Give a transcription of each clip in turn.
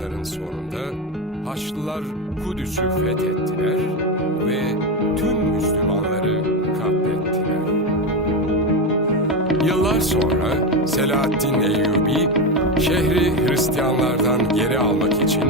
yüzyılın sonunda Haçlılar Kudüs'ü fethettiler ve tüm Müslümanları katlettiler. Yıllar sonra Selahaddin Eyyubi şehri Hristiyanlardan geri almak için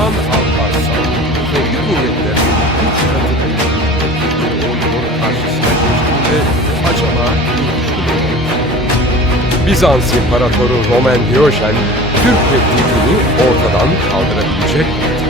Sultan Alparslan, kendi kuvvetlerinin üç katı büyük bir ordunun karşısına geçtiğinde acaba? Bizans İmparatoru Roman Diyojen, Türk ve dinini ortadan kaldırabilecek miydi?